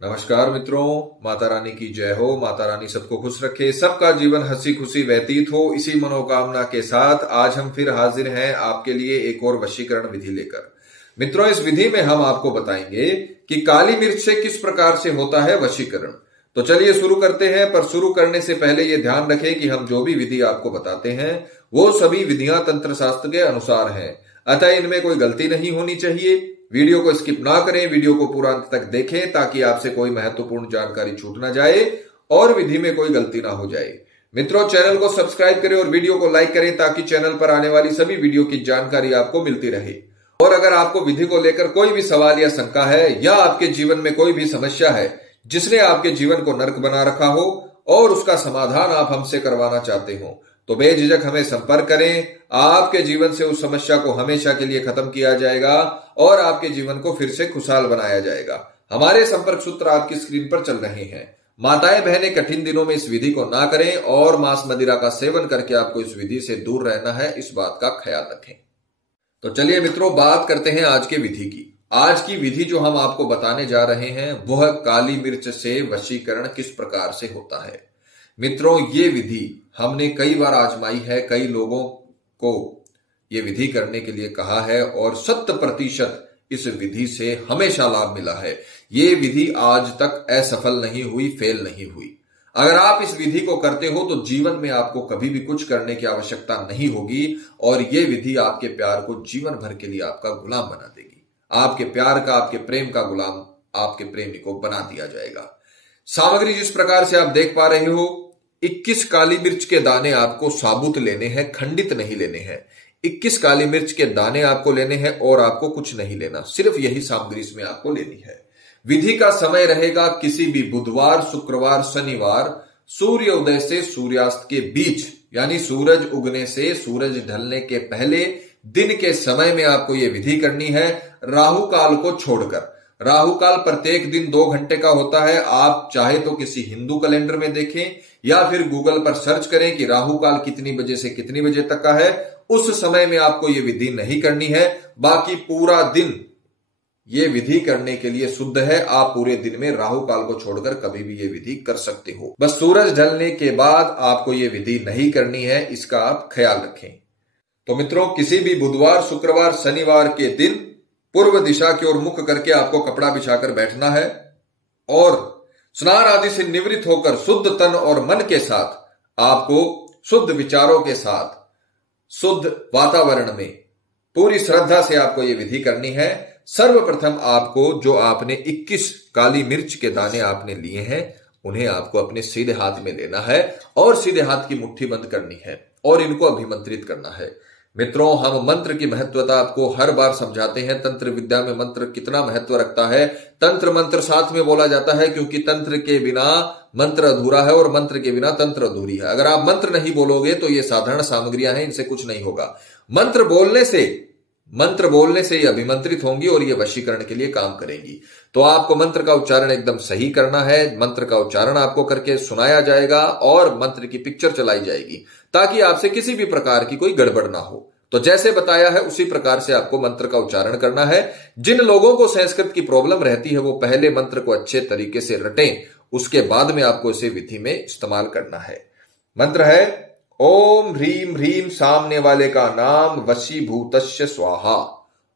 नमस्कार मित्रों, माता रानी की जय हो। माता रानी सबको खुश रखे, सबका जीवन हंसी खुशी व्यतीत हो, इसी मनोकामना के साथ आज हम फिर हाजिर हैं आपके लिए एक और वशीकरण विधि लेकर। मित्रों, इस विधि में हम आपको बताएंगे कि काली मिर्च से किस प्रकार से होता है वशीकरण। तो चलिए शुरू करते हैं, पर शुरू करने से पहले ये ध्यान रखें कि हम जो भी विधि आपको बताते हैं वो सभी विधियां तंत्र शास्त्र के अनुसार हैं, अतः इनमें कोई गलती नहीं होनी चाहिए। वीडियो को स्किप ना करें, वीडियो को पूरा अंत तक देखें ताकि आपसे कोई महत्वपूर्ण जानकारी छूट ना जाए और विधि में कोई गलती ना हो जाए। मित्रों, चैनल को सब्सक्राइब करें और वीडियो को लाइक करें ताकि चैनल पर आने वाली सभी वीडियो की जानकारी आपको मिलती रहे। और अगर आपको विधि को लेकर कोई भी सवाल या शंका है या आपके जीवन में कोई भी समस्या है जिसने आपके जीवन को नर्क बना रखा हो और उसका समाधान आप हमसे करवाना चाहते हो, तो बेझिझक हमें संपर्क करें। आपके जीवन से उस समस्या को हमेशा के लिए खत्म किया जाएगा और आपके जीवन को फिर से खुशहाल बनाया जाएगा। हमारे संपर्क सूत्र आपकी स्क्रीन पर चल रहे हैं। माताएं बहनें कठिन दिनों में इस विधि को ना करें और मांस मदिरा का सेवन करके आपको इस विधि से दूर रहना है, इस बात का ख्याल रखें। तो चलिए मित्रों, बात करते हैं आज के विधि की। आज की विधि जो हम आपको बताने जा रहे हैं वह काली मिर्च से वशीकरण किस प्रकार से होता है। मित्रों, ये विधि हमने कई बार आजमाई है, कई लोगों को ये विधि करने के लिए कहा है और 100% इस विधि से हमेशा लाभ मिला है। ये विधि आज तक असफल नहीं हुई, फेल नहीं हुई। अगर आप इस विधि को करते हो तो जीवन में आपको कभी भी कुछ करने की आवश्यकता नहीं होगी और ये विधि आपके प्यार को जीवन भर के लिए आपका गुलाम बना देगी। आपके प्यार का, आपके प्रेम का गुलाम आपके प्रेमी को बना दिया जाएगा। सामग्री जिस प्रकार से आप देख पा रहे हो, 21 काली मिर्च के दाने आपको साबुत लेने हैं, खंडित नहीं लेने हैं। 21 काली मिर्च के दाने आपको लेने हैं और आपको कुछ नहीं लेना, सिर्फ यही सामग्री इसमें आपको लेनी है। विधि का समय रहेगा किसी भी बुधवार, शुक्रवार, शनिवार, सूर्य उदय से सूर्यास्त के बीच, यानी सूरज उगने से सूरज ढलने के पहले दिन के समय में आपको यह विधि करनी है, राहु काल को छोड़कर। राहु काल प्रत्येक दिन 2 घंटे का होता है। आप चाहे तो किसी हिंदू कैलेंडर में देखें या फिर गूगल पर सर्च करें कि राहु काल कितनी बजे से कितनी बजे तक का है। उस समय में आपको यह विधि नहीं करनी है। बाकी पूरा दिन ये विधि करने के लिए शुद्ध है। आप पूरे दिन में राहु काल को छोड़कर कभी भी ये विधि कर सकते हो। बस सूरज ढलने के बाद आपको ये विधि नहीं करनी है, इसका आप ख्याल रखें। तो मित्रों, किसी भी बुधवार, शुक्रवार, शनिवार के दिन पूर्व दिशा की ओर मुख करके आपको कपड़ा बिछाकर बैठना है और स्नान आदि से निवृत्त होकर शुद्ध तन और मन के साथ आपको शुद्ध विचारों के साथ शुद्ध वातावरण में पूरी श्रद्धा से आपको यह विधि करनी है। सर्वप्रथम आपको जो आपने 21 काली मिर्च के दाने आपने लिए हैं उन्हें आपको अपने सीधे हाथ में लेना है और सीधे हाथ की मुट्ठी बंद करनी है और इनको अभिमंत्रित करना है। मित्रों, हम मंत्र की महत्वता आपको हर बार समझाते हैं। तंत्र विद्या में मंत्र कितना महत्व रखता है। तंत्र मंत्र साथ में बोला जाता है क्योंकि तंत्र के बिना मंत्र अधूरा है और मंत्र के बिना तंत्र अधूरी है। अगर आप मंत्र नहीं बोलोगे तो ये साधारण सामग्रियां हैं, इनसे कुछ नहीं होगा। मंत्र बोलने से ये अभिमंत्रित होंगी और ये वशीकरण के लिए काम करेंगी। तो आपको मंत्र का उच्चारण एकदम सही करना है। मंत्र का उच्चारण आपको करके सुनाया जाएगा और मंत्र की पिक्चर चलाई जाएगी ताकि आपसे किसी भी प्रकार की कोई गड़बड़ ना हो। तो जैसे बताया है उसी प्रकार से आपको मंत्र का उच्चारण करना है। जिन लोगों को संस्कृत की प्रॉब्लम रहती है वो पहले मंत्र को अच्छे तरीके से रटें, उसके बाद में आपको इसे विधि में इस्तेमाल करना है। मंत्र है ओम ह्रीम ह्रीम, सामने वाले का नाम वशीभूतस्य स्वाहा।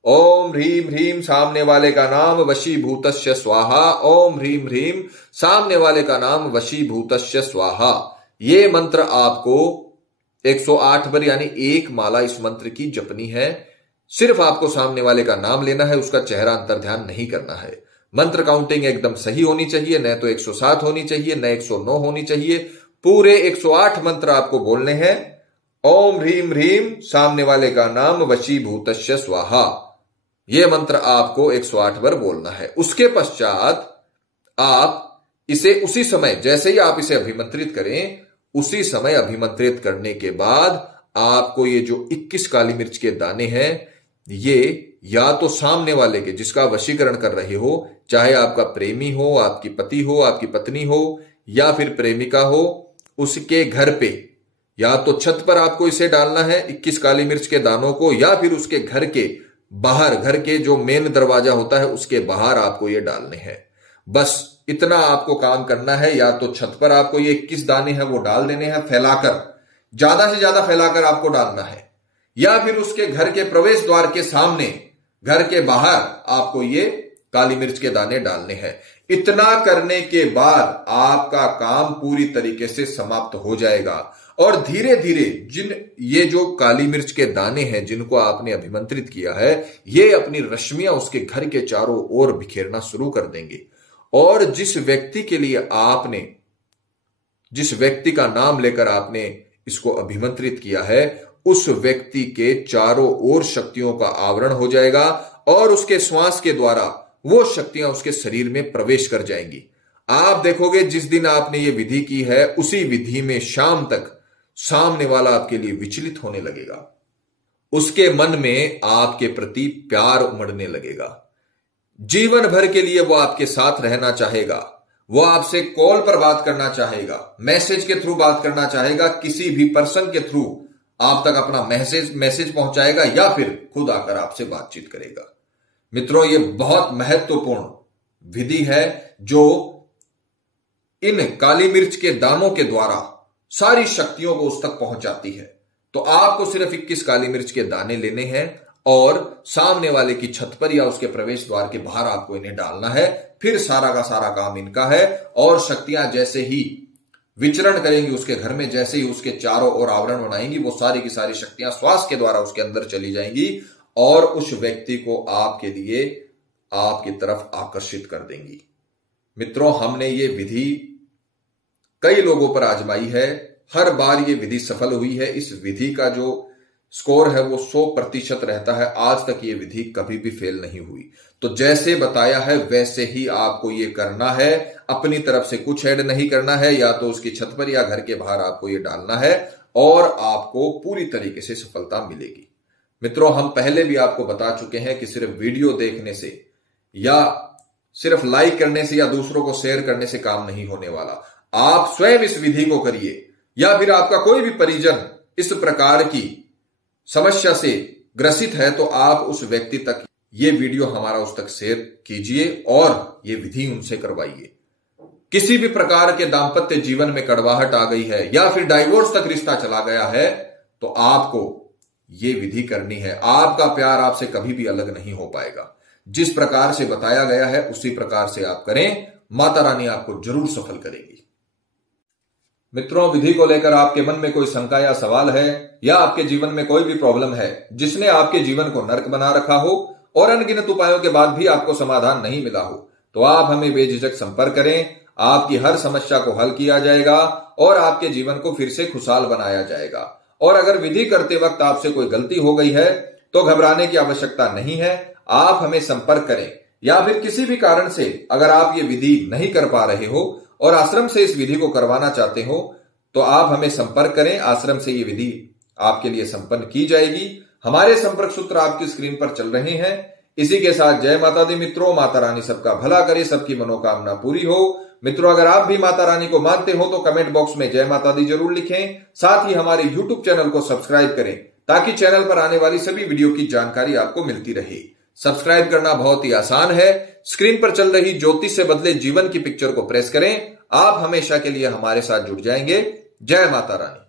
ओम ह्रीम ह्रीम, सामने वाले का नाम वशीभूतस्य स्वाहा। ओम ह्रीम ह्रीम, सामने वाले का नाम वशीभूतस्य स्वाहा। ये मंत्र आपको 108 बार यानी एक माला इस मंत्र की जपनी है। सिर्फ आपको सामने वाले का नाम लेना है, उसका चेहरा अंतर ध्यान नहीं करना है। मंत्र काउंटिंग एकदम सही होनी चाहिए, न तो 107 होनी चाहिए न 109 होनी चाहिए। पूरे 108 मंत्र आपको बोलने हैं। ओम ह्रीम ह्रीम, सामने वाले का नाम वशीभूतस्य स्वाहा। यह मंत्र आपको 108 बार बोलना है। उसके पश्चात आप इसे उसी समय, जैसे ही आप इसे अभिमंत्रित करें, उसी समय अभिमंत्रित करने के बाद आपको ये जो 21 काली मिर्च के दाने हैं, ये या तो सामने वाले के जिसका वशीकरण कर रहे हो, चाहे आपका प्रेमी हो, आपकी पति हो, आपकी पत्नी हो या फिर प्रेमिका हो, उसके घर पे या तो छत पर आपको इसे डालना है 21 काली मिर्च के दानों को, या फिर उसके घर के बाहर, घर के जो मेन दरवाजा होता है उसके बाहर आपको ये डालने हैं। बस इतना आपको काम करना है। या तो छत पर आपको ये 21 दाने हैं वो डाल देने हैं, फैलाकर, ज्यादा से ज्यादा फैलाकर आपको डालना है, या फिर उसके घर के प्रवेश द्वार के सामने, घर के बाहर आपको ये काली मिर्च के दाने डालने हैं। इतना करने के बाद आपका काम पूरी तरीके से समाप्त हो जाएगा और धीरे धीरे ये जो काली मिर्च के दाने हैं जिनको आपने अभिमंत्रित किया है, ये अपनी रश्मियां उसके घर के चारों ओर बिखेरना शुरू कर देंगे। और जिस व्यक्ति के लिए आपने, जिस व्यक्ति का नाम लेकर आपने इसको अभिमंत्रित किया है, उस व्यक्ति के चारों ओर शक्तियों का आवरण हो जाएगा और उसके श्वास के द्वारा वो शक्तियां उसके शरीर में प्रवेश कर जाएंगी। आप देखोगे जिस दिन आपने ये विधि की है, उसी विधि में शाम तक सामने वाला आपके लिए विचलित होने लगेगा, उसके मन में आपके प्रति प्यार उमड़ने लगेगा, जीवन भर के लिए वो आपके साथ रहना चाहेगा, वो आपसे कॉल पर बात करना चाहेगा, मैसेज के थ्रू बात करना चाहेगा, किसी भी पर्सन के थ्रू आप तक अपना मैसेज पहुंचाएगा या फिर खुद आकर आपसे बातचीत करेगा। मित्रों, ये बहुत महत्वपूर्ण विधि है जो इन काली मिर्च के दानों के द्वारा सारी शक्तियों को उस तक पहुंचाती है। तो आपको सिर्फ 21 काली मिर्च के दाने लेने हैं और सामने वाले की छत पर या उसके प्रवेश द्वार के बाहर आपको इन्हें डालना है। फिर सारा का सारा काम इनका है और शक्तियां जैसे ही विचरण करेंगी उसके घर में, जैसे ही उसके चारों ओर आवरण बनाएंगी, वो सारी की सारी शक्तियां श्वास के द्वारा उसके अंदर चली जाएंगी और उस व्यक्ति को आपके लिए आपकी तरफ आकर्षित कर देंगी। मित्रों, हमने ये विधि कई लोगों पर आजमाई है, हर बार ये विधि सफल हुई है। इस विधि का जो स्कोर है वो 100% रहता है। आज तक ये विधि कभी भी फेल नहीं हुई। तो जैसे बताया है वैसे ही आपको ये करना है, अपनी तरफ से कुछ ऐड नहीं करना है, या तो उसकी छत पर या घर के बाहर आपको ये डालना है और आपको पूरी तरीके से सफलता मिलेगी। मित्रों, हम पहले भी आपको बता चुके हैं कि सिर्फ वीडियो देखने से या सिर्फ लाइक करने से या दूसरों को शेयर करने से काम नहीं होने वाला। आप स्वयं इस विधि को करिए, या फिर आपका कोई भी परिजन इस प्रकार की समस्या से ग्रसित है तो आप उस व्यक्ति तक ये वीडियो हमारा उस तक शेयर कीजिए और ये विधि उनसे करवाइए। किसी भी प्रकार के दाम्पत्य जीवन में कड़वाहट आ गई है या फिर डाइवोर्स तक रिश्ता चला गया है तो आपको ये विधि करनी है। आपका प्यार आपसे कभी भी अलग नहीं हो पाएगा। जिस प्रकार से बताया गया है उसी प्रकार से आप करें, माता रानी आपको जरूर सफल करेगी। मित्रों, विधि को लेकर आपके मन में कोई शंका या सवाल है या आपके जीवन में कोई भी प्रॉब्लम है जिसने आपके जीवन को नर्क बना रखा हो और अनगिनत उपायों के बाद भी आपको समाधान नहीं मिला हो, तो आप हमें बेझिझक संपर्क करें। आपकी हर समस्या को हल किया जाएगा और आपके जीवन को फिर से खुशहाल बनाया जाएगा। और अगर विधि करते वक्त आपसे कोई गलती हो गई है तो घबराने की आवश्यकता नहीं है। आप हमें संपर्क करें, या फिर किसी भी कारण से अगर आप ये विधि नहीं कर पा रहे हो और आश्रम से इस विधि को करवाना चाहते हो तो आप हमें संपर्क करें। आश्रम से ये विधि आपके लिए संपन्न की जाएगी। हमारे संपर्क सूत्र आपकी स्क्रीन पर चल रहे हैं। इसी के साथ जय माता दी मित्रों। माता रानी सबका भला करे, सबकी मनोकामना पूरी हो। मित्रों, अगर आप भी माता रानी को मानते हो तो कमेंट बॉक्स में जय माता दी जरूर लिखें। साथ ही हमारे यूट्यूब चैनल को सब्सक्राइब करें ताकि चैनल पर आने वाली सभी वीडियो की जानकारी आपको मिलती रहे। सब्सक्राइब करना बहुत ही आसान है। स्क्रीन पर चल रही ज्योति से बदले जीवन की पिक्चर को प्रेस करें। आप हमेशा के लिए हमारे साथ जुड़ जाएंगे। जय माता रानी।